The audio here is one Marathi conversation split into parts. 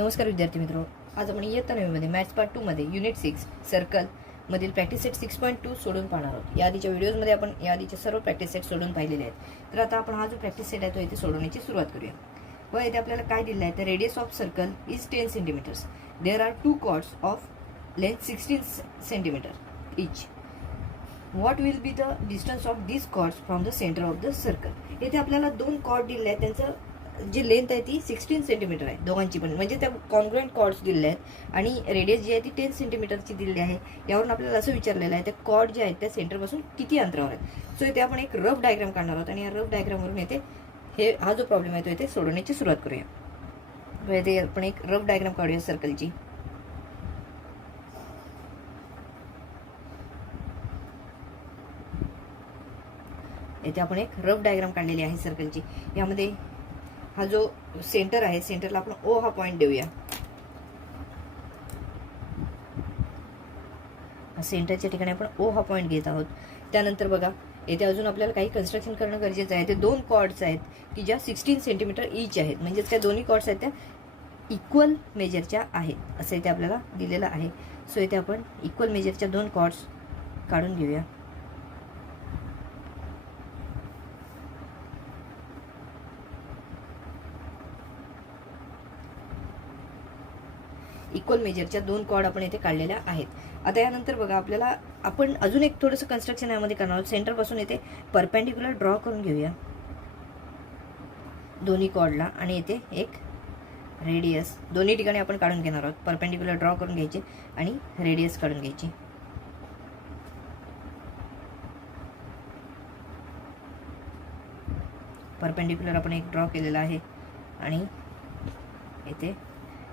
नमस्कार विद्यार्थी मित्रो, आज आपण इयत्ता 9 मध्ये मॅथ्स पार्ट 2 मध्ये युनिट 6 सर्कल मधील प्रॅक्टिस सेट 6.2 सोडून पाहणार आहोत। या आधीच्या व्हिडिओजमध्ये आपण या आधीचे सर्व प्रॅक्टिस सेट सोडून पाहिलेले आहेत। तर आता आपण हा जो प्रॅक्टिस सेट आहे तो इथे सोडवण्याची सुरुवात करूया। व इथे आपल्याला काय दिलेलं आहे तर radius of circle is 10 centimetres. There are 2 chords of length 16 centimetre each. What will be the distance of this chords from the centre of the circle. इथे आपल्याला दोन कॉर्ड दिले आहेत, त्यांचं जी लेंथ आहे ती 16 सेंटीमीटर आहे दोघांची पण, म्हणजे त्या कॉन्ग्रुएंट कॉर्ड्स दिलेले आहेत आणि रेडियस जी आहे ती 10 सेंटीमीटरची दिलेली आहे। यावरून आपल्याला असं विचारलेलं आहे ते कॉर्ड जे आहेत त्या सेंटरपासून किती अंतरावर आहेत। सो इथे आपण एक रफ डायग्राम काढणार आहोत आणि या रफ डायग्रामवरून इथे हा जो प्रॉब्लेम आहे तो इथे सोडवण्याची सुरुवात करूया। इथे आपण एक रफ डायग्राम काढूया सर्कलची। इथे आपण एक रफ डायग्राम काढलेली आहे सर्कलची। यामध्ये हा जो सेंटर आहे, सेंटरला आपण ओ हा पॉइंट देऊया। सेंटरच्या ठिकाणी आपण ओ हा पॉइंट घेत आहोत। त्यानंतर बघा इथे अजून आपल्याला काही कन्स्ट्रक्शन करणं गरजेचं आहे। ते दोन कॉर्ड्स आहेत की ज्या 16 सेंटीमीटर ईच आहेत, म्हणजेच त्या दोन्ही कॉर्ड्स आहेत त्या इक्वल मेजरच्या आहेत असं इथे आपल्याला दिलेलं आहे। सो इथे आपण इक्वल मेजरच्या दोन कॉर्ड्स काढून घेऊया। इक्वल मेजरच्या दोन कॉर्ड आपण इथे काढलेल्या आहेत। आता यानंतर बघा आपल्याला आपण अजून एक थोडंसं कन्स्ट्रक्शन यामध्ये करणार आहोत। सेंटर पासून इथे परपेंडिक्युलर ड्रॉ करून घेऊया दोन्ही कॉर्डला आणि इथे एक रेडियस दोन्ही ठिकाणी आपण काढून घेणार आहोत। परपेंडिक्युलर ड्रॉ करून घ्यायचे आणि रेडियस काढून घ्यायची। परपेंडिक्युलर आपण एक ड्रॉ केलेला आहे आणि इथे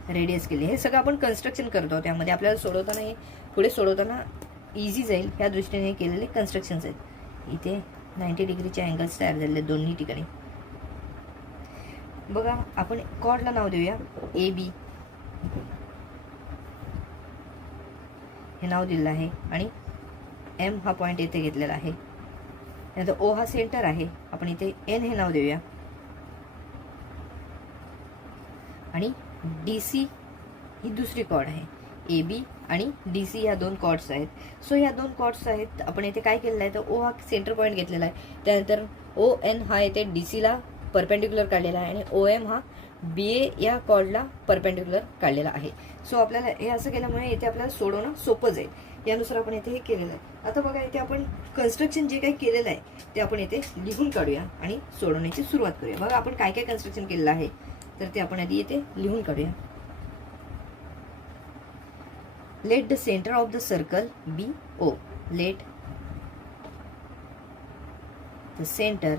रेडियस केली। हे सगळं आपण कन्स्ट्रक्शन करतो, त्यामध्ये आपल्याला सोडवताना हे पुढे सोडवताना इझी जाईल ह्या दृष्टीने केलेले कन्स्ट्रक्शन्स आहेत। इथे 90 डिग्रीचे अँगल्स तयार झालेले दोन्ही ठिकाणी। बघा आपण कॉर्डला नाव देऊया ए बी, हे नाव दिलेलं आहे आणि एम हा पॉइंट इथे घेतलेला आहे। नंतर ओ हा सेंटर आहे, आपण इथे एन हे नाव देऊया आणि DC ही दुसरी कॉर्ड आहे। ए बी आणि DC ह्या दोन कॉर्ड्स आहेत। सो ह्या दोन कॉर्ड्स आहेत, आपण इथे काय केलेलं आहे तर ओ हा सेंटर पॉईंट घेतलेला आहे। त्यानंतर ON हा इथे DCला परपेंडिक्युलर काढलेला आहे आणि OM हा BA या कॉर्डला परपेंडिक्युलर काढलेला आहे। सो आपल्याला हे असं केल्यामुळे इथे आपल्याला सोडवणं सोपं जाईल। यानुसार आपण इथे हे केलेलं आहे। आता बघा इथे आपण कन्स्ट्रक्शन जे काही केलेलं आहे ते आपण इथे लिहून काढूया आणि सोडवण्याची सुरुवात करूया। बघा आपण काय काय कन्स्ट्रक्शन केलेलं आहे तर ते आपण आधी इथे लिहून काढूया। Let the centre of the circle be O. Let the centre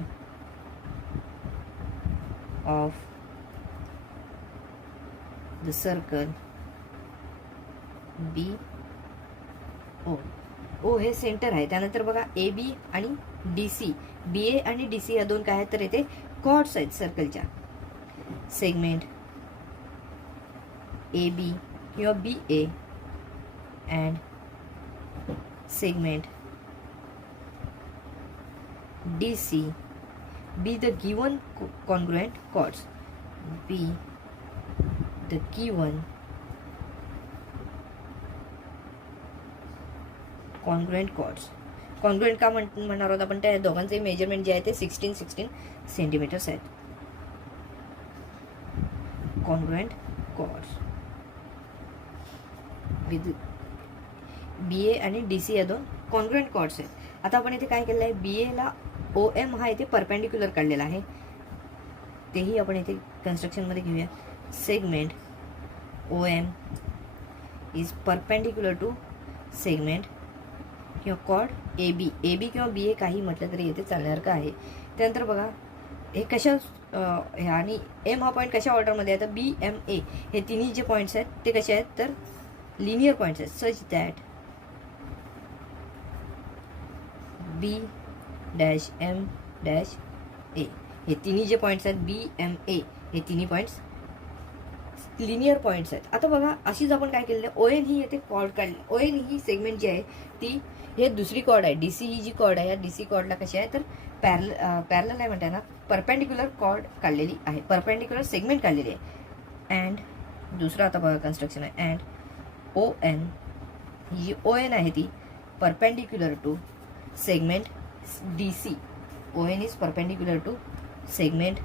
of the circle be O. O हे सेंटर आहे। त्यानंतर बघा ए बी आणि DC, BA आणि DC या दोन काय आहेत तर इथे कॉर्ड्स आहेत सर्कलच्या। सेगमेंट AB किंवा BA and segment DC be the given congruent chords. Be the given congruent chords. Congruent का म्हणणार आहोत आपण, त्या दोघांचे मेजरमेंट जे आहे ते 16 सेंटीमीटर्स आहेत। कॉन्ग्रुएंट कॉर्ड्स विथ BA आणि DC या दोन कॉन्ग्रुएंट कॉर्ड्स आहेत। आता आपण इथे काय केलं आहे, BA ला OM हा इथे परपेंडिक्युलर काढलेला आहे, तेही आपण इथे कन्स्ट्रक्शन मध्ये घेऊया। Segment OM is perpendicular to segment किंवा कॉर्ड AB किंवा BA काही म्हटलं तरी इथे चालण्यासारखं आहे। त्यानंतर बघा हे कशा आणि M हा पॉईंट कशा ऑर्डरमध्ये आहे तर BMA हे तिन्ही जे पॉईंट्स आहेत ते कसे आहेत तर लिनियर पॉईंट्स आहेत। सच दॅट B-M-A हे तिन्ही जे पॉईंट्स आहेत BMA हे तिन्ही पॉईंट्स लिनियर पॉईंट्स आहेत। आता बघा अशीच आपण काय केलेलं आहे, ON ही येथे कॉर्ड काढली। ON ही सेगमेंट जी आहे ती हे दुसरी कॉर्ड आहे। DC ही जी कॉर्ड आहे या DC कॉर्डला कशी आहे तर पॅरलल आहे म्हणताना परपेंडिक्युलर कॉर्ड काढलेली आहे, परपेंडिक्युलर सेगमेंट काढलेली आहे। अँड दुसरं आता बघा कन्स्ट्रक्शन आहे. अँड ओ एन, ही जी ओ एन आहे ती perpendicular to segment D C. O N is perpendicular to segment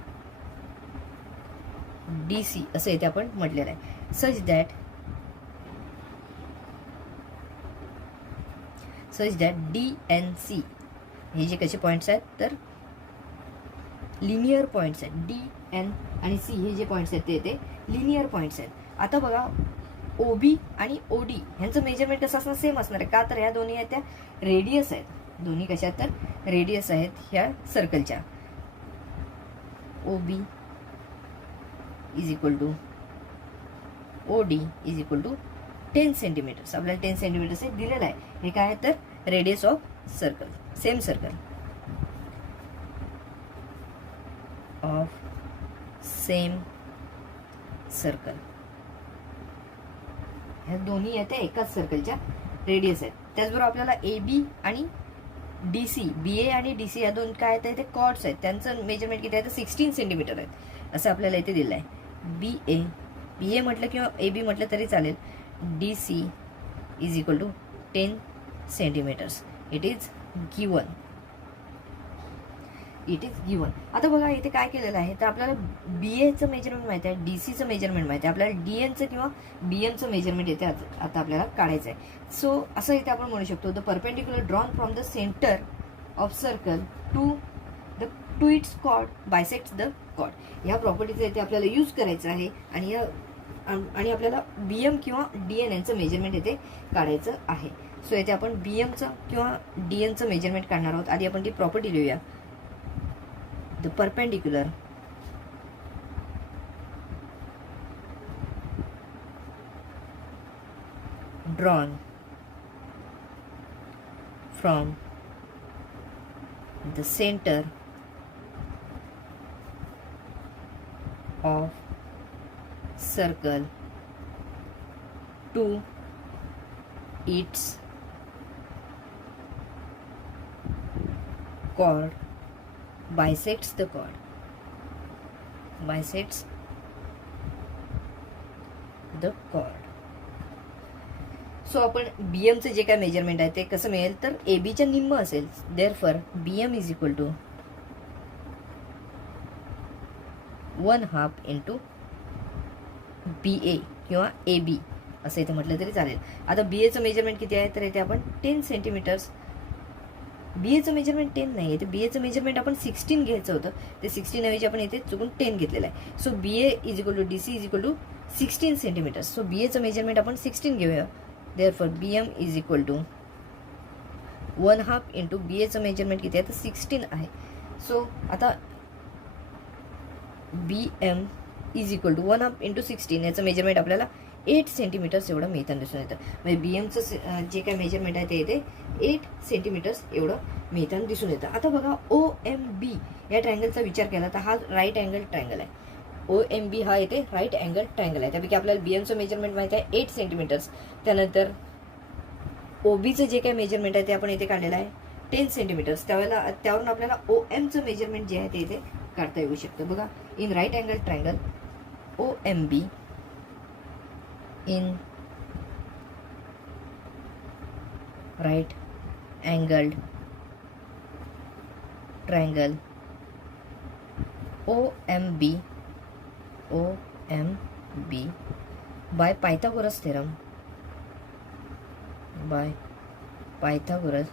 D C असं इथे आपण म्हटलेलं आहे. Such that D N C हे जे कसे पॉईंट्स आहेत तर लिनियर पॉईंट्स आहेत. डी एन आणि सी हे जे पॉईंट्स आहेत ते लिनियर पॉईंट्स आहेत. आता बघा ओ बी आणि ओ डी ह्यांचं मेजरमेंट कसं असणार, सेम असणार आहे. का तर ह्या दोन्ही आहेत त्या रेडियस आहेत. दोन्ही कशा आहेत तर रेडियस आहेत ह्या सर्कलच्या. O B is equal to O D is equal to 10 centimetres. आपल्याला 10 सेंटीमीटर्स हे दिलेलं आहे. हे काय आहे तर radius of circle, same circle of same circle. ह्या दोन्ही आहेत त्या एकाच सर्कलच्या रेडियस आहेत. त्याचबरोबर आपल्याला ए बी आणि डी सी, बी ए आणि डी सी या दोन काय आहेत ते कॉर्ड्स आहेत. त्यांचं मेजरमेंट किती आहे तर 16 सेंटीमीटर आहेत असं आपल्याला इथे दिलं आहे. बी ए म्हटलं किंवा ए बी म्हटलं तरी चालेल. D C is equal to 10 centimetres. It is given. आता बघा इथे काय केलेलं आहे तर आपल्याला बी एचं मेजरमेंट माहिती आहे, डी सीचं मेजरमेंट माहिती आहे, आपल्याला डी एनचं किंवा बी एमचं मेजरमेंट इथे आता आपल्याला काढायचं आहे. सो असं इथे आपण म्हणू शकतो the perpendicular drawn from the centre of circle to its chord bisects the chord. ह्या प्रॉपर्टीचा इथे आपल्याला यूज करायचं आहे आणि आपल्याला बी एम किंवा डी एन यांचं मेजरमेंट इथे काढायचं आहे. सो इथे आपण बी एमचं किंवा डी एनचं मेजरमेंट काढणार आहोत. आधी आपण ती प्रॉपर्टी लिहूया. The perpendicular drawn from the center of circle to its chord bisects the chord. So आपण बीएमचं जे काय मेजरमेंट आहे ते कसं मिळेल तर ए बीच्या निम्म असेल. Therefore BM is equal to 1/2 into B A किंवा ए बी असं इथे म्हटलं तरी चालेल. आता बी एचं मेजरमेंट किती आहे तर इथे आपण 10 सेंटीमीटर्स. बी एचं मेजरमेंट 10 नाही आहे तर बी एचं मेजरमेंट आपण 16 घ्यायचं होतं. ते 16 ऐवजी आपण इथे चुकून 10 घेतलेलं आहे. So B A is equal to D C is equal to 16 centimetres. So B एचं मेजरमेंट आपण 16 घेऊया. Therefore B M is equal to 1/2 into B एचं मेजरमेंट किती आहे तर 16 आहे. सो आता B M is equal to 1/2 into 16 याचं मेजरमेंट आपल्याला 8 सेंटीमीटर्स एवढं मिळताना दिसून येतं. म्हणजे बी एमचं जे काय मेजरमेंट आहे ते इथे 8 सेंटीमीटर्स एवढं मिळताना दिसून येतं. आता बघा ओ एम बी या ट्रायंगलचा विचार केला तर हा राईट अँगल ट्रायंगल आहे. ओ एम बी हा इथे राईट अँगल ट्रायंगल आहे. त्यापैकी आपल्याला बी एमचं मेजरमेंट माहिती आहे 8 सेंटीमीटर्स. त्यानंतर ओ बीचं जे काय मेजरमेंट आहे ते आपण इथे काढलेलं आहे 10 सेंटीमीटर्स. त्यावरून आपल्याला ओ एमचं मेजरमेंट जे आहे ते इथे काढता येऊ शकतं. बघा in right angle triangle O M B in right angled triangle OMB by Pythagoras theorem by Pythagoras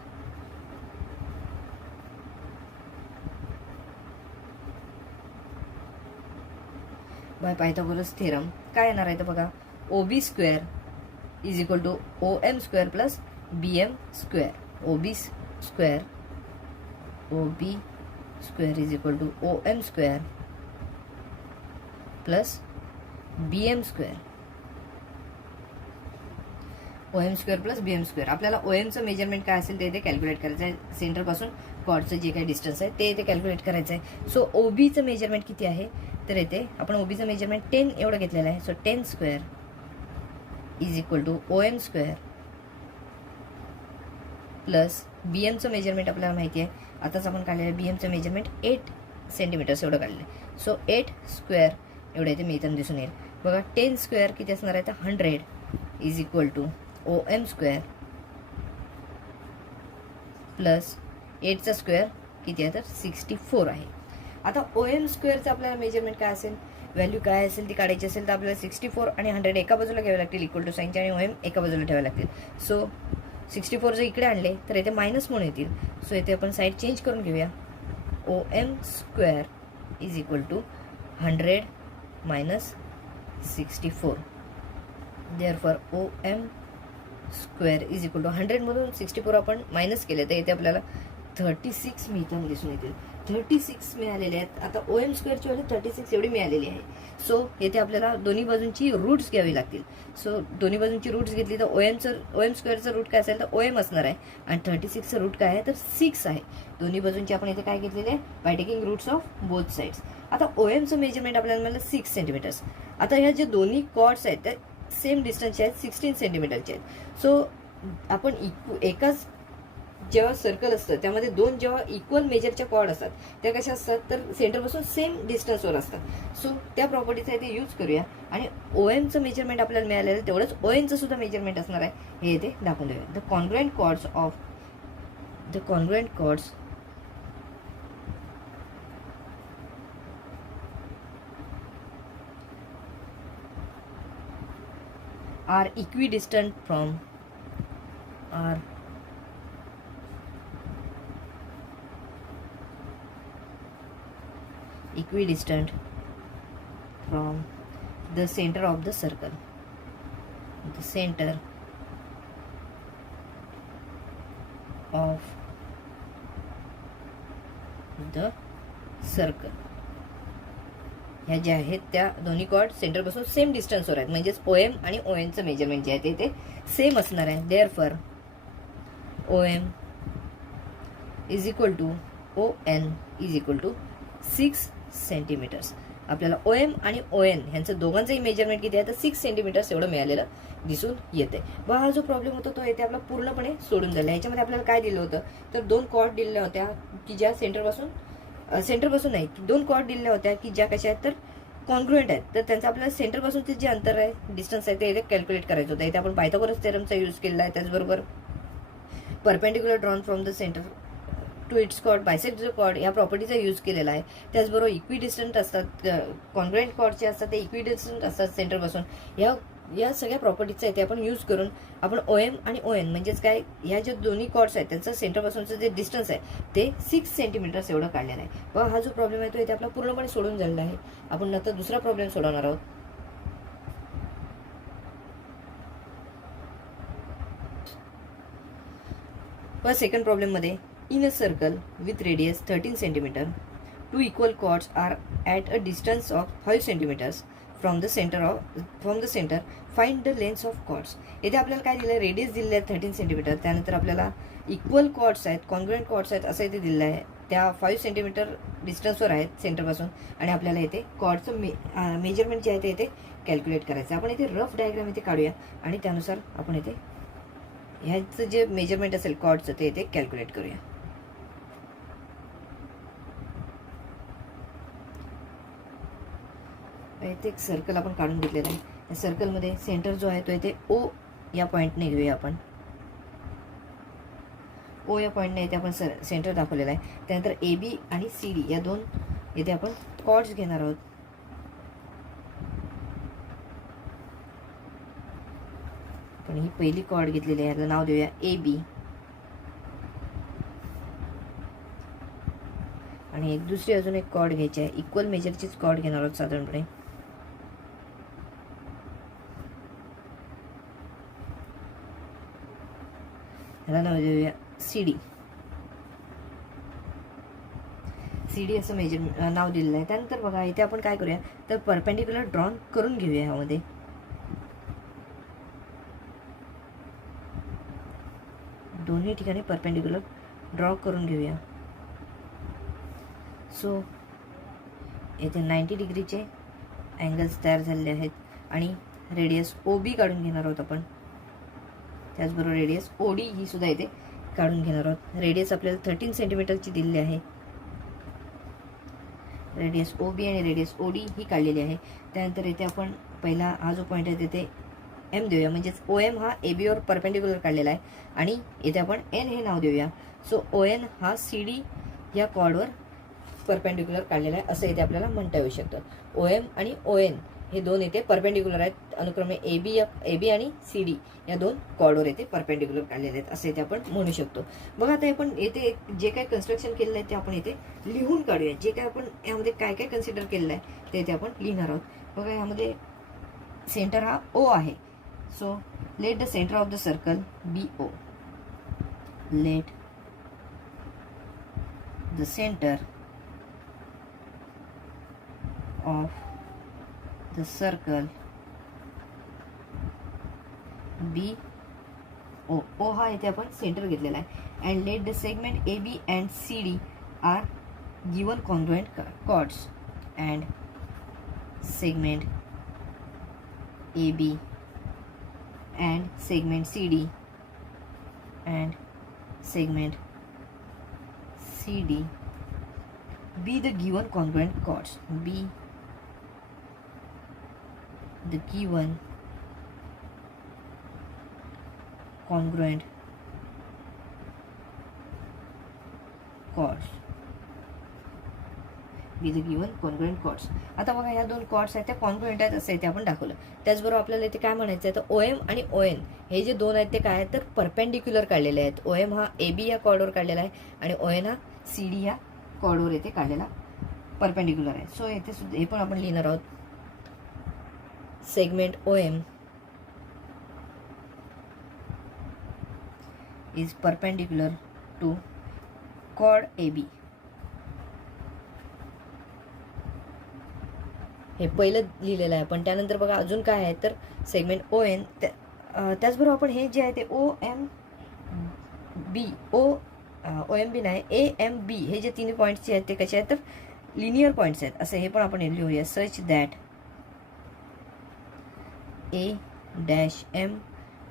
theorem काय येणार आहे तर बघा OB square is equal to OM square plus BM square. OB square is equal to OM square plus BM square. OM square plus BM square. आपल्याला OMचं मेजरमेंट काय असेल ते इथे कॅल्क्युलेट करायचं आहे. सेंटरपासून कॉर्डचं जे काही डिस्टन्स आहे ते इथे कॅल्क्युलेट करायचं आहे. सो OBचं मेजरमेंट किती आहे तर इथे आपण OBचं मेजरमेंट 10 एवढं घेतलेलं आहे. So 10 square is equal to OM square plus BMचं मेजरमेंट आपल्याला माहिती आहे. आताच आपण काढलेलं BMचं मेजरमेंट 8 सेंटीमीटर्स एवढं काढलेलं आहे. सो 8 स्क्वेअर एवढं इथे मिळताना दिसून येईल. बघा 10 स्क्वेअर किती असणार आहे तर 100 is equal to OM square plus 8चा स्क्वेअर किती आहे तर 64 आहे. आता OM स्क्वेअरचं आपल्याला मेजरमेंट काय असेल, व्हॅल्यू काय असेल ती काढायची असेल तर आपल्याला 64 आणि 100 एका बाजूला घ्यावे लागतील इक्वल टू साईनचे आणि OM एका बाजूला ठेवावे लागतील. सो 64 जर इकडे आणले तर इथे मायनस म्हणून येतील. सो इथे आपण साईड चेंज करून घेऊया. OM square is equal to 100 minus 64. Therefore OM square is equal to 100 मधून 64 आपण मायनस केले तर इथे आपल्याला 36 मिळताना दिसून येतील. 36 मिळालेले आहेत. आता OM स्क्वेअरची व्हॅल्यू 36 एवढी मिळालेली आहे. सो येथे आपल्याला दोन्ही बाजूंची रूट्स घ्यावी लागतील. सो दोन्ही बाजूंची रूट्स घेतली तर OM स्क्वेअरचं रूट काय असेल तर OM असणार आहे आणि 36चं रूट काय आहे तर 6 आहे. दोन्ही बाजूंची आपण इथे काय घेतलेले आहे by taking roots of both sides. आता OMचं मेजरमेंट आपल्याला मिळालं 6 सेंटीमीटर्स. आता ह्या जे दोन्ही कॉर्ड्स आहेत त्या सेम डिस्टन्सचे आहेत, 16 सेंटीमीटरचे आहेत. सो आपण एकाच जेव्हा सर्कल असतं त्यामध्ये दोन जेव्हा इक्वल मेजरच्या कॉर्ड असतात त्या कशा असतात तर सेंटरपासून सेम डिस्टन्सवर असतात. सो त्या प्रॉपर्टीचा इथे यूज करूया आणि OMचं मेजरमेंट आपल्याला मिळालेलं तेवढंच ONचं सुद्धा मेजरमेंट असणार आहे हे इथे दाखवून देऊया. The congruent chords are equidistant from the center of the circle. The center of the circle. ह्या ज्या आहेत त्या दोन्ही कॉर्ड सेंटरपासून सेम डिस्टन्सवर आहेत म्हणजेच OM आणि ONचं मेजरमेंट जे आहे ते सेम असणार आहे. Therefore OM is equal to ON is equal to 6 centimetres. आपल्याला OM आणि ON ह्यांचं दोघांचंही मेजरमेंट किती आहे तर 6 सेंटीमीटर्स एवढं मिळालेलं दिसून येते. बघा हा जो प्रॉब्लेम होता तो येथे आपला पूर्णपणे सोडून झाला. ह्याच्यामध्ये आपल्याला काय दिलं होतं तर दोन कॉर्ड दिलेल्या होत्या की ज्या सेंटरपासून नाही दोन कॉर्ड दिलेल्या होत्या की ज्या कशा आहेत तर कॉन्ग्रुएंट आहेत. तर त्यांचं आपल्याला सेंटरपासूनचे जे अंतर आहे डिस्टन्स आहे ते इथे कॅल्क्युलेट करायचं होतं. इथे आपण पायथागोरस थेरमचा यूज केलेला आहे. त्याचबरोबर perpendicular drawn from the centre to its chord bisect the chord या प्रॉपर्टीचा यूज केलेला आहे. त्याचबरोबर इक्विडिस्टंट असतात कॉन्ग्रुएंट कॉर्डचे असतात ते इक्विडिस्टंट असतात सेंटरपासून. या सगळ्या प्रॉपर्टीचा इथे आपण यूज करून आपण OM आणि ON म्हणजेच काय ह्या जे दोन्ही कॉर्ड्स आहेत त्यांचं सेंटरपासूनचं जे डिस्टन्स आहे ते 6 सेंटीमीटर्स एवढं काढलेलं आहे. बघा हा जो प्रॉब्लेम आहे तो इथे आपला पूर्णपणे सोडून झालेला आहे. आपण नंतर दुसरा प्रॉब्लेम सोडवणार आहोत. सेकंड प्रॉब्लेम मध्ये in a circle with radius 13 centimetre two equal chords are at a distance of 5 centimetres from the centre find the length of chords. येथे आपल्याला काय दिलं आहे रेडियस दिलेले आहेत 13 सेंटीमीटर. त्यानंतर आपल्याला इक्वल कॉर्ड्स आहेत कॉन्ग्रुएंट कॉर्ड्स आहेत असं इथे दिलेलं आहे. त्या 5 सेंटीमीटर डिस्टन्सवर आहेत सेंटरपासून आणि आपल्याला इथे कॉर्डचं मेजरमेंट जे आहे ते इथे कॅल्क्युलेट करायचं. आपण इथे रफ डायग्राम इथे काढूया आणि त्यानुसार आपण इथे ह्याचं जे मेजरमेंट असेल कॉर्डचं ते इथे कॅल्क्युलेट करूया. इथे एक सर्कल आपण काढून घेतलेला आहे. या सर्कलमध्ये सेंटर जो आहे तो इथे O या पॉईंटने घेऊया आपण. O या पॉईंटने इथे आपण सेंटर दाखवलेला आहे. त्यानंतर AB आणि CD या दोन इथे आपण कॉर्ड्स घेणार आहोत. आपण ही पहिली कॉर्ड घेतलेली आहे याला नाव देऊया AB आणि एक दुसरी अजून एक कॉर्ड घ्यायची आहे. इक्वल मेजरचीच कॉर्ड घेणार आहोत साधारणपणे. ह्याला नाव देऊया CD असं नाव दिलेलं आहे. त्यानंतर बघा इथे आपण काय करूया तर परपेंडिक्युलर ड्रॉन करून घेऊया. ह्यामध्ये दोन्ही ठिकाणी परपेंडिक्युलर ड्रॉ करून घेऊया. सो इथे 90 डिग्रीचे अँगल्स तयार झालेले आहेत आणि रेडियस OB काढून घेणार आहोत आपण. त्याचबरोबर रेडियस OD ही सुद्धा इथे काढून घेणार आहोत. रेडियस आपल्याला 13 सेंटीमीटरची दिलेली आहे. रेडियस OB आणि रेडियस OD ही काढलेली आहे. त्यानंतर इथे आपण पहिला हा जो पॉईंट आहे तिथे एम देऊया, म्हणजेच ओ एम हा ए बीवर परपेंडिक्युलर काढलेला आहे आणि इथे आपण एन हे नाव देऊया. सो ओ एन हा सी डी या कॉर्डवर परपेंडिक्युलर काढलेला आहे असं इथे आपल्याला म्हणता येऊ शकतं. ओ एम आणि ओ एन हे दोन इथे परपेंडिक्युलर आहेत, अनुक्रमे ए बी आणि सी डी या दोन कॉर्डवर इथे परपेंडिक्युलर काढलेले आहेत असं इथे आपण म्हणू शकतो. बघा आता आपण इथे जे काय कन्स्ट्रक्शन केलेलं आहे ते आपण इथे लिहून काढूया. जे काय आपण यामध्ये काय काय कन्सिडर केलेलं आहे ते इथे आपण लिहिणार आहोत. बघा यामध्ये सेंटर हा ओ आहे. So let the centre of the circle be O. Let the centre of the circle B O. O हा इथे आपण सेंटर घेतलेला आहे. and let the segment AB and CD are given congruent chords and segment AB and segment CD and segment CD be the given congruent chords. Be the given congruent chords. Be the given congruent chords. आता बघा ह्या दोन कॉर्ड्स आहेत त्या कॉन्ग्रुएंट आहेत असं इथे आपण दाखवलं. त्याचबरोबर आपल्याला इथे काय म्हणायचं आहे, तर ओ एम आणि ओ एन हे जे दोन आहेत ते काय आहेत तर परपेंडिक्युलर काढलेले आहेत. ओ एम हा ए बी या कॉर्डवर काढलेला आहे आणि ओ एन हा सी डी या कॉर्डवर इथे काढलेला परपेंडिक्युलर आहे. सो इथे सुद्धा हे पण आपण लिहिणार आहोत. Segment O M is perpendicular to chord A B. हे पहिलं लिहिलेलं आहे, पण त्यानंतर बघा अजून काय आहे तर सेगमेंट ओ एन. त्याचबरोबर आपण हे जे आहे ते ओ एम बी ओ एम बी नाही ए एम बी हे जे तिन्ही पॉईंट्स जे आहेत ते कसे आहेत तर लिनियर पॉईंट्स आहेत असं हे पण आपण लिहूया. Such that A dash M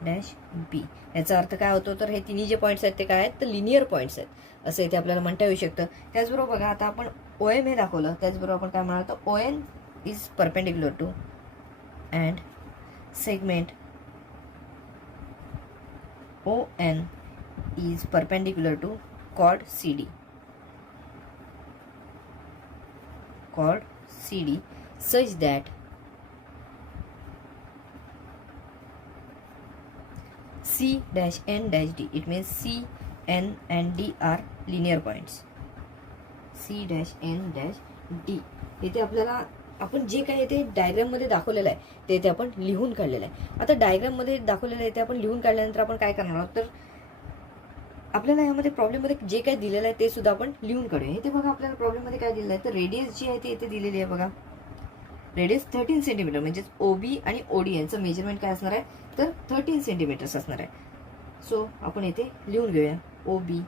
dash B. याचा अर्थ काय होतो तर हे तिन्ही जे पॉईंट्स आहेत ते काय आहेत तर लिनियर पॉईंट्स आहेत असं इथे आपल्याला म्हणता येऊ शकतं. त्याचबरोबर बघा आता आपण ओ एम हे दाखवलं, त्याचबरोबर आपण काय म्हणाल तर O N is perpendicular to and segment O N is perpendicular to chord CD. Chord CD such that C dash N dash D. It means C, N and D are linear points. C dash N dash D. इथे आपल्याला आपण जे काही ते डायग्राम मध्ये दाखवलेलं आहे ते इथे आपण लिहून काढलेलं आहे. आता डायग्राम मध्ये दाखवलेलं आहे ते आपण लिहून काढल्यानंतर आपण काय करणार आहोत तर आपल्याला यामध्ये प्रॉब्लेममध्ये जे काही दिलेलं आहे ते सुद्धा आपण लिहून काढूया. इथे बघा आपल्याला प्रॉब्लेममध्ये काय दिलेलं आहे तर रेडियस जी आहे ती इथे दिलेली आहे. बघा रेडियस 13 सेंटीमीटर, म्हणजेच ओबी आणि ओडी यांचं मेजरमेंट काय असणार आहे तर 13 सेंटीमीटर्स असणार आहे. सो आपण इथे लिहून घेऊया OB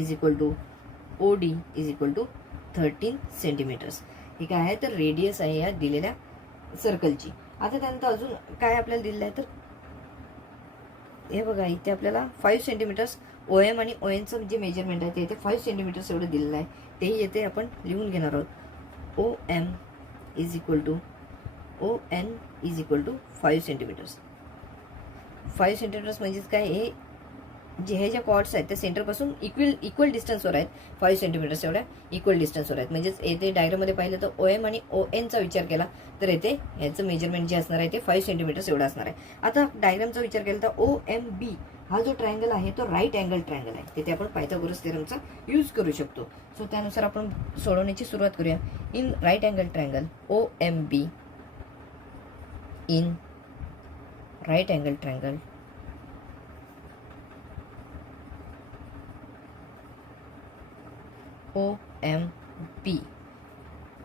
is equal to OD is equal to 13 centimetres. हे काय आहे तर रेडियस आहे या दिलेल्या सर्कलची. आता त्यानंतर अजून काय आपल्याला दिलेलं आहे तर हे बघा इथे आपल्याला 5 सेंटीमीटर्स ओ एम आणि ओ एनचं जे मेजरमेंट आहे ते इथे 5 सेंटीमीटर्स एवढं दिलेलं आहे. तेही येथे आपण लिहून घेणार आहोत. O M is equal to O N is equal to 5 centimetres. 5 centimetres म्हणजेच काय हे जे हे ज्या कॉर्ड्स आहेत ते सेंटरपासून इक्वल डिस्टन्सवर आहेत. 5 सेंटीमीटर्स एवढ्या इक्वल डिस्टन्सवर आहेत. म्हणजेच येथे डायग्राममध्ये पाहिलं तर ओ एम आणि ओ एनचा विचार केला तर येथे याचं मेजरमेंट जे असणार आहे ते 5 सेंटीमीटर्स एवढं असणार आहे. आता डायग्रामचा विचार केला तर ओ एम बी हा जो ट्रायंगल आहे तो राईट अँगल ट्रायंगल आहे. तिथे आपण पायथागोरस थेरमचा यूज करू शकतो. सो त्यानुसार आपण सोडवण्याची सुरुवात करूया. In right angle triangle O M B in right angle triangle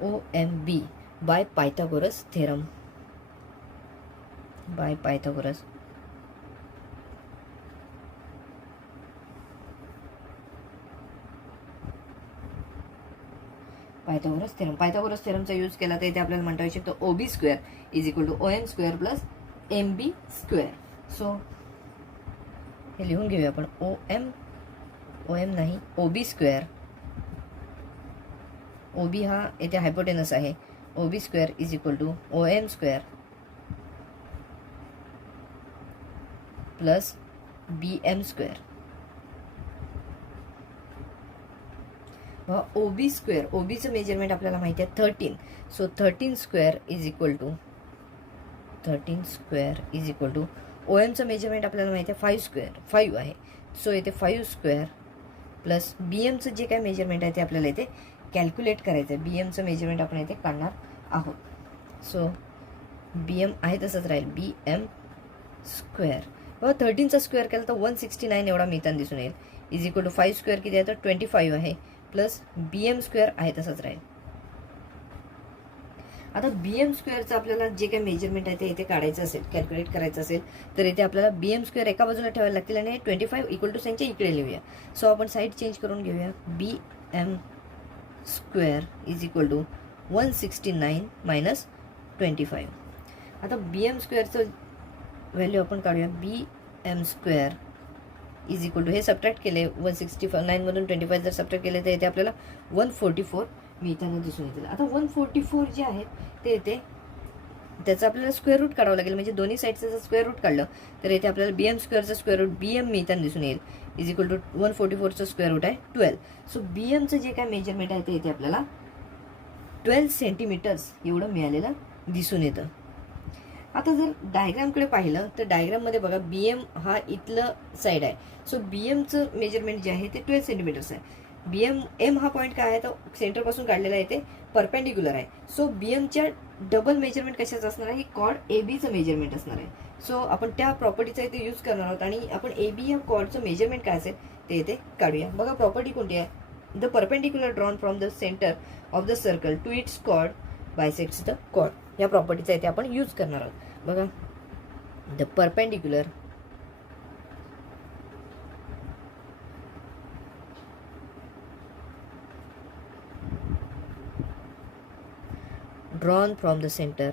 OMB by Pythagoras theorem. By Pythagoras theorem. Pythagoras theoremचा यूज केला तर इथे आपल्याला म्हणता येऊ शकतो OB square is equal to OM square plus MB square. So हे लिहून घेऊया आपण OM नाही OB स्क्वेअर. ओबी हा इथे हायपोटेनस आहे OB square is equal to OM square plus BM square. OB square, ओबीचं मेजरमेंट आपल्याला माहिती आहे 13. So 13 square is equal to OMचं मेजरमेंट आपल्याला माहिती आहे 5 स्क्वेअर, 5 आहे. सो इथे 5 स्क्वेअर प्लस BMचं जे काय मेजरमेंट आहे ते आपल्याला इथे कॅल्क्युलेट करायचं आहे. BMचं मेजरमेंट आपण इथे काढणार आहोत. सो BM आहे तसंच राहील, BM स्क्वेअर. 13चा स्क्वेअर केला तर 169 एवढा मिळताना दिसून येईल. इज इक्वल टू 5 स्क्वेअर किती आहे तर 25 आहे प्लस BM स्क्वेअर आहे तसंच राहील. आता BM स्क्वेअरचं आपल्याला जे काही मेजरमेंट आहे ते इथे काढायचं असेल, कॅल्क्युलेट करायचं असेल तर इथे आपल्याला BM स्क्वेअर एका बाजूला ठेवायला लागतील आणि 25 इक्वल टू साईनच्या इकडे लिहूया. सो आपण साईड चेंज करून घेऊया. BM square is equal to 169 minus 25. आता BM स्क्वेअरचं व्हॅल्यू आपण काढूया. BM square is equal to, हे सबट्रॅक्ट केले 169 मधून 25 जर सबट्रॅक्ट केले तर इथे आपल्याला 144 मिळताना दिसून येतील. आता 144 जे आहेत ते इथे त्याचं आपल्याला स्क्वेअर रूट काढावं लागेल. म्हणजे दोन्ही साईडचं जर स्क्वेअर रूट काढलं तर इथे आपल्याला BM स्क्वेअरचं स्क्वेअर रूट BM मिळताना दिसून येईल. इज इक्वल टू 144चं स्क्वेअर रूट आहे 12. सो BMचं जे काय मेजरमेंट आहे ते इथे आपल्याला 12 सेंटीमीटर्स एवढं मिळालेलं दिसून येतं. आता जर डायग्रामकडे पाहिलं तर डायग्राममध्ये बघा BM हा इथलं साईड आहे. सो BMचं मेजरमेंट जे आहे ते 12 सेंटीमीटर्स आहे. M हा पॉईंट काय आहे तर सेंटरपासून काढलेला आहे ते परपेंडिक्युलर आहे. सो BMच्या डबल मेजरमेंट कशाचं असणार आहे, ही कॉर्ड ABचं मेजरमेंट असणार आहे. सो आपण त्या प्रॉपर्टीचा इथे यूज करणार आहोत आणि आपण AB या कॉर्डचं मेजरमेंट काय असेल ते इथे काढूया. बघा प्रॉपर्टी कोणती आहे, the perpendicular drawn from the centre of the circle to its chord bisects the chord. या प्रॉपर्टीचा इथे आपण यूज करणार आहोत. बघा, the perpendicular drawn from the center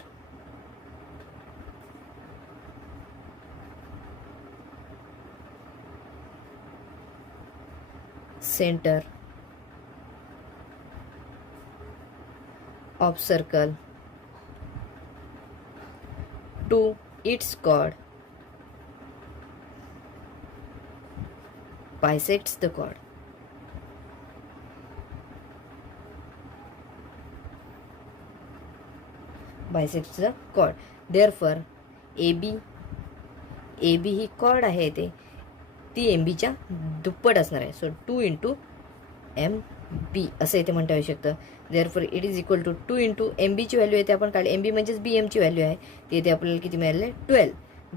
of circle to its chord bisects the chord. Bisects the chord. Therefore AB he chord आहे ते ती MB च्या दुप्पट असणार आहे. सो 2 into MB असं इथे म्हणता येऊ शकतं. Therefore it is equal to 2 into MB ची व्हॅल्यू येते आपण काढली. MB म्हणजेच BM ची व्हॅल्यू आहे ती येते आपल्याला किती मिळाले 12.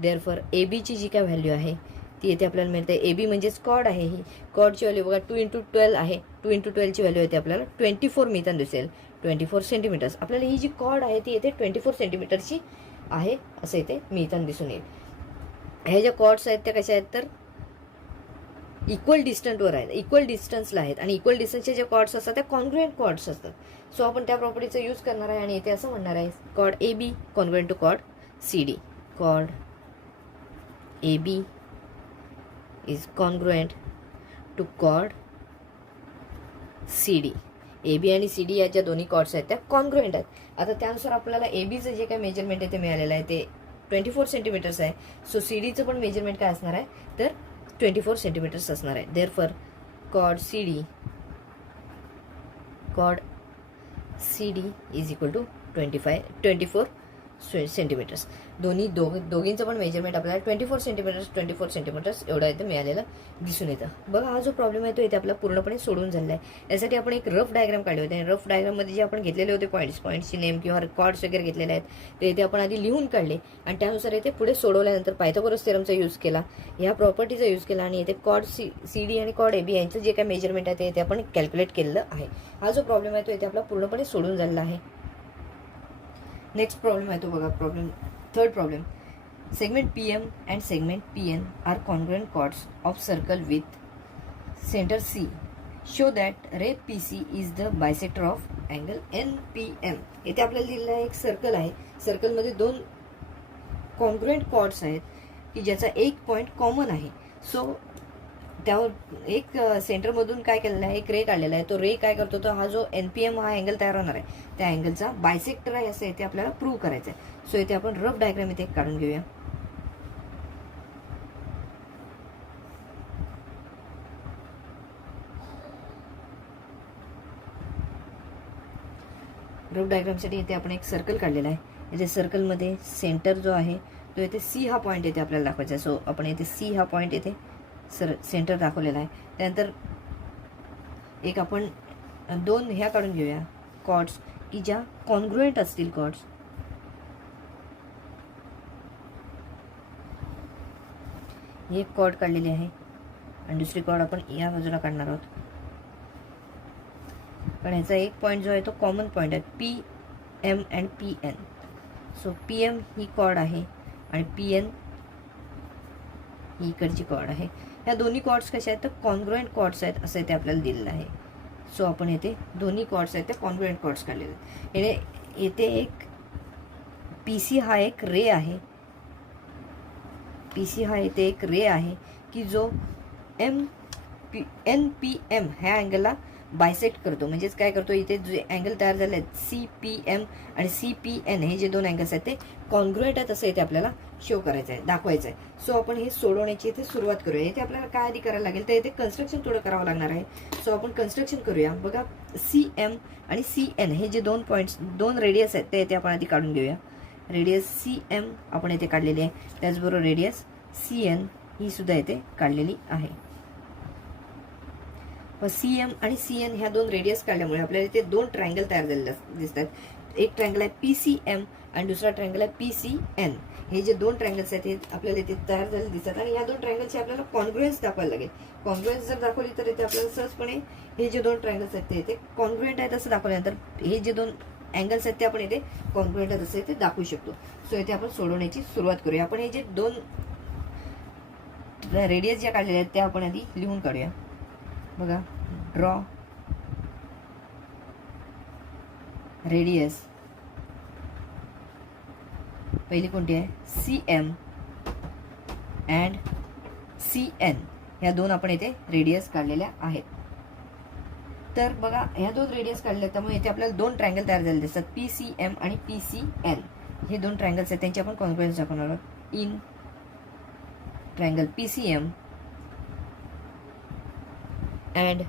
Therefore AB ची जी काय व्हॅल्यू आहे ती येते आपल्याला मिळते. AB म्हणजेच कॉर्ड आहे, ही कॉर्डची व्हॅल्यू बघा 2 into 12 आहे. 2 into 12 ची व्हॅल्यू येते आपल्याला 24 मिळताना दिसेल. 24 सेंटीमीटर्स. आपल्याला ही जी कॉर्ड आहे ती येते 24 सेंटीमीटरची आहे असं इथे मिळताना दिसून येईल. ह्या ज्या कॉर्ड्स आहेत त्या कशा आहेत तर इक्वल डिस्टन्सवर आहेत, इक्वल डिस्टन्सला आहेत आणि इक्वल डिस्टन्सचे जे कॉर्ड्स असतात त्या कॉन्ग्रुएंट कॉर्ड्स असतात. सो आपण त्या प्रॉपर्टीचा यूज करणार आहे आणि इथे असं म्हणणार आहे chord AB congruent to chord CD. Chord AB is congruent to chord CD. AB आणि CD या ज्या दोन्ही कॉर्ड्स आहेत त्या कॉन्ग्रुएंट आहेत. आता त्यानुसार आपल्याला ABचं जे काय मेजरमेंट आहे ते मिळालेलं आहे ते 24 सेंटीमीटर्स आहे. सो CDचं पण मेजरमेंट काय असणार आहे तर 24 सेंटीमीटर्स असणार आहे. Therefore chord CD is equal to 24 centimetres. दोघींचं पण मेजरमेंट आपल्याला 24 सेंटीमीटर्स एवढा इथे मिळालेला दिसून येतं. बघा हा जो प्रॉब्लेम आहे तो इथे आपला पूर्णपणे सोडून झालेला आहे. यासाठी आपण एक रफ डायग्राम काढले होते आणि रफ डायग्राममध्ये जे आपण घेतलेले होते पॉईंट्सची नेम किंवा कॉर्ड्स वगैरे घेतलेले आहेत ते इथे आपण आधी लिहून काढले आणि त्यानुसार इथे पुढे सोडवल्यानंतर पायथागोरस थेरमचा यूज केला, ह्या प्रॉपर्टीचा यूज केला आणि इथे कॉर्ड CD आणि कॉर्ड AB यांचं जे काय मेजरमेंट आहे ते इथे आपण कॅल्क्युलेट केलेलं आहे. हा जो प्रॉब्लेम आहे तो इथे आपला पूर्णपणे सोडून झालेला आहे. नेक्स्ट प्रॉब्लेम आहे तो बघा, third problem. Segment PM and segment PN are congruent chords of circle with center C. Show that ray PC is the bisector of angle NPM. इथे आपल्याला दिलेला एक सर्कल आहे. सर्कलमध्ये दोन कॉन्ग्रुएंट कॉर्ड्स आहेत की ज्याचा एक पॉईंट कॉमन आहे. सो त्यावर एक सेंटरमधून काय केलेलं आहे, एक रे काढलेला आहे. तो रे काय करतो, तर हा जो NPM हा अँगल तयार होणार आहे त्या अँगलचा बायसेक्टर आहे असं इथे आपल्याला प्रूव्ह करायचं आहे. सो इथे आपण रफ डायग्राम इथे काढून घेऊया. रफ डायग्रामसाठी इथे आपण एक सर्कल काढलेला आहे. इथे सर्कलमध्ये सेंटर जो आहे तो इथे C हा पॉईंट इथे आपल्याला दाखवायचा आहे. सो आपण इथे C हा पॉईंट इथे सेंटर दाखवलेला आहे. त्यानंतर एक आपण 2 ह्या काढून घेऊया कॉर्ड्स की ज्या कॉन्ग्रुएंट असतील कॉर्ड्स. ही एक कॉर्ड काढलेली आहे आणि दुसरी कॉर्ड आपण या बाजूला काढणार आहोत. पण ह्याचा एक पॉईंट जो आहे तो कॉमन पॉईंट आहे, PM and PN. So PM ही कॉर्ड आहे आणि PN ही इकडची कॉर्ड आहे. ह्या दोन्ही कॉर्ड्स कशा आहेत तर कॉन्ग्रुएंट कॉर्ड्स आहेत असं इथे आपल्याला दिलेलं आहे. सो आपण इथे दोन्ही कॉर्ड्स आहेत ते कॉन्ग्रुएंट कॉर्ड्स काढलेले आहेत. येथे एक PC हा एक रे आहे. PC हा इथे एक रे आहे की जो NPM ह्या अँगलला बायसेक्ट करतो. म्हणजेच काय करतो, इथे जे अँगल तयार झाले आहेत CPM आणि CPN हे जे 2 अँगल्स आहेत ते कॉन्ग्रुएंट आहेत असं इथे आपल्याला शो करायचं आहे, दाखवायचं आहे. सो आपण हे सोडवण्याची इथे सुरुवात करूया. इथे आपल्याला काय आधी करायला लागेल तर इथे कन्स्ट्रक्शन थोडं करावं लागणार आहे. सो आपण कन्स्ट्रक्शन करूया. बघा CM आणि CN हे जे 2 पॉईंट्स 2 रेडियस आहेत ते इथे आपण आधी काढून घेऊया. रेडियस CM आपण इथे काढलेली आहे. त्याचबरोबर रेडियस CN ही सुद्धा इथे काढलेली आहे. CM आणि CN ह्या 2 रेडियस काढल्यामुळे आपल्याला इथे 2 ट्रायंगल तयार झालेले दिसतात. एक ट्रायंगल आहे PCM आणि दुसरा ट्रायंगल आहे PCN. हे जे 2 ट्रायंगल्स आहेत हे आपल्याला इथे तयार झालेले दिसतात आणि ह्या 2 ट्रायंगलची आपल्याला कॉन्ग्रुएन्स दाखवायला लागेल. कॉन्ग्रुएन्स जर दाखवली तर इथे आपल्याला सहजपणे हे जे 2 ट्रायंगल्स आहेत ते इथे कॉन्ग्रुएंट आहेत असं दाखवल्यानंतर हे जे 2 अँगल्स आहेत ते आपण इथे कॉन्ग्रुएंट आहेत असं इथे दाखवू शकतो. सो इथे आपण सोडवण्याची सुरुवात करूया. आपण हे जे 2 रेडियस ज्या काढलेल्या आहेत त्या आपण आधी लिहून काढूया. बघा, ड्रॉ रेडियस पहिली कोणती आहे, CM अँड CN ह्या 2 आपण इथे रेडियस काढलेल्या आहेत. तर बघा ह्या 2 रेडियस काढल्या त्यामुळे इथे आपल्याला 2 ट्रायंगल तयार झालेले दिसतात. PCM आणि PCN हे 2 ट्रायंगल्स आहेत त्यांची आपण कॉन्ग्रुएन्स दाखवणार आहोत. In triangle PCM and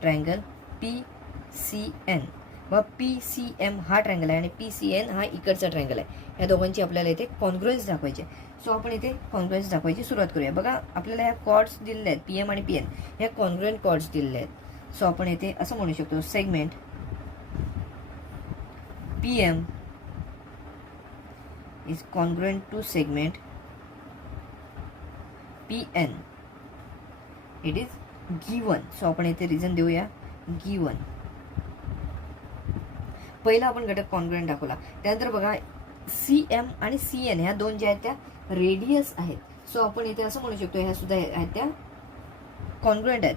triangle PCN. व PCM हा ट्रायंगल आहे आणि PCN हा इकडचा ट्रायंगल आहे. या दोघांची आपल्याला इथे कॉन्ग्रुएन्स दाखवायची आहे. सो आपण इथे कॉन्ग्रुएन्स दाखवायची सुरुवात करूया. बघा आपल्याला ह्या कॉर्ड्स दिलेल्या आहेत PM आणि PN ह्या कॉन्ग्रुएंट कॉर्ड्स दिलेल्या आहेत. सो आपण इथे असं म्हणू शकतो, segment PM is congruent to segment PN. It is given. So आपण इथे रिझन देऊया, गिवन. पहिला आपण घटक कॉन्ग्रुएंट दाखवला. त्यानंतर बघा CM आणि CN ह्या 2 ज्या आहेत त्या रेडियस आहेत. सो आपण इथे असं म्हणू शकतो ह्या सुद्धा आहेत त्या कॉन्ग्रुएंट आहेत.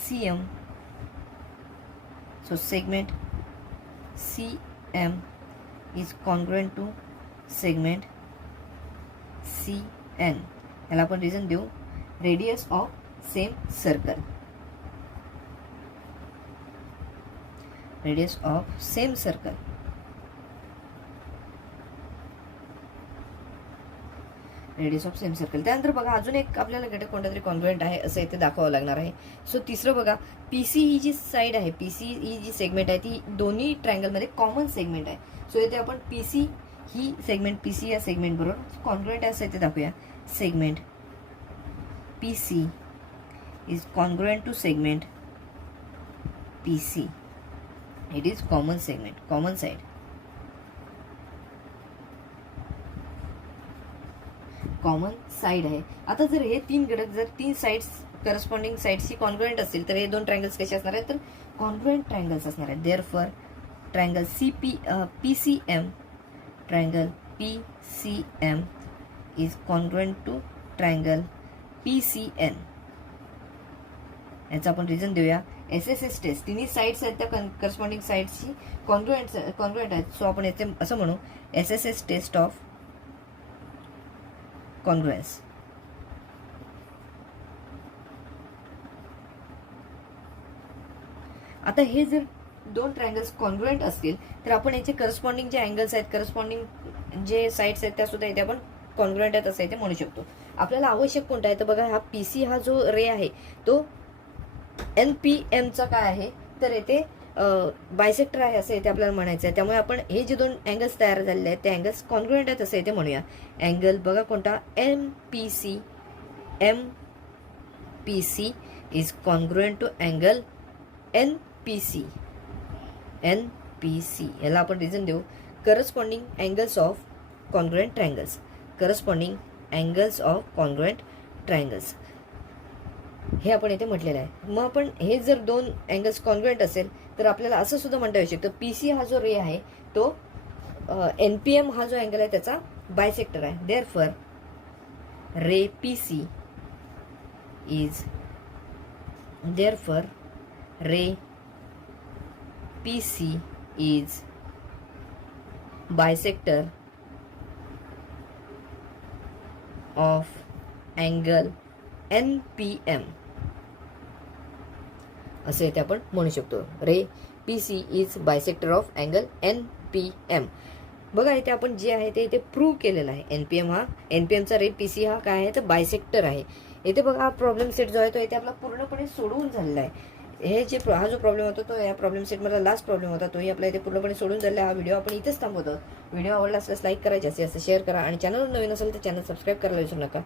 CM so segment CM is congruent to segment CN. याला आपण रिझन देऊ, radius of same circle. Radius of same circle. Radius of same circle. त्यानंतर बघा अजून एक आपल्याला घटक कोणता तरी कॉन्ग्रुएंट आहे असं इथे दाखवावं लागणार आहे. सो तिसरं बघा, PC ही जी साईड आहे, PC ही जी सेगमेंट आहे ती दोन्ही ट्रायंगलमध्ये कॉमन सेगमेंट आहे. सो इथे आपण PC ही सेगमेंट PC या सेगमेंट बरोबर कॉन्ग्रुएंट आहे असं इथे दाखवूया. Segment PC is congruent to segment PC. It is common segment, common side. Common side आहे. आता जर हे 3 घटक जर 3 साइड्स करस्पॉन्डिंग साइड्सची कॉन्ग्रुएंट असतील तर हे 2 ट्रायंगल्स कसे असणार आहेत तर कॉन्ग्रुएंट ट्रायंगल्स असणार आहेत. Therefore triangle PCM triangle PCM is congruent to triangle PCN. याचा आपण रिझन देऊया, SSS टेस्ट. तिन्ही साइड्स आहेत त्या करस्पॉन्डिंग साइड्सची कॉन्ग्रुएंट आहेत. सो आपण याचे असं म्हणू, SSS टेस्ट ऑफ कॉन्ग्रुएन्स. आता हे जर दोन ट्रायंगल्स कॉन्ग्रुएंट असतील तर आपण याचे करस्पॉन्डिंग जे अँगल्स आहेत, करस्पॉन्डिंग जे साईड्स आहेत त्या सुद्धा इथे आपण कॉन्ग्रुएंट आहेत असं इथे म्हणू शकतो. आपल्याला आवश्यक कोणता आहे तर बघा, हा पीसी हा जो रे आहे तो एनपीएमचा काय आहे तर येथे बायसेक्टर आहे असं इथे आपल्याला म्हणायचं आहे. त्यामुळे आपण हे जे दोन अँगल्स तयार झालेले आहेत ते अँगल्स कॉन्ग्रुएंट आहेत असं इथे म्हणूया. अँगल बघा कोणता, MPC. MPC is congruent to angle NPC. NPC याला आपण रिझन देऊ, corresponding angles of congruent triangles. Corresponding angles of congruent triangles हे आपण इथे म्हटलेलं आहे. मग आपण हे जर दोन अँगल्स कॉन्ग्रुएंट असेल तर आपल्याला असं सुद्धा म्हणता येऊ शकतं, पीसी हा जो रे आहे तो एनपीएम हा जो अँगल आहे त्याचा बायसेक्टर आहे. Therefore ray PC is bisector of angle NPM असं इथे आपण म्हणू शकतो. Ray PC is bisector of angle NPM. बघा इथे आपण जे आहे ते इथे प्रूव्ह केलेलं आहे. एनपीएमचा रे पीसी हा काय आहे तर बायसेक्टर आहे. इथे बघा हा प्रॉब्लेम सेट जो आहे तो इथे आपला पूर्णपणे सोडवून झालेला आहे. हा जो प्रॉब्लेम होता तो या प्रॉब्लेम सेटमधला लास्ट प्रॉब्लेम होता तोही आपला इथे पूर्णपणे सोडून झालेला. हा व्हिडिओ आपण इथेच थांबवतो. व्हिडिओ आवडला असल्यास लाईक करायचे, असे शेअर करा आणि चॅनलवर नवीन असेल तर चॅनल सबस्क्राईब करायला विसरू नका.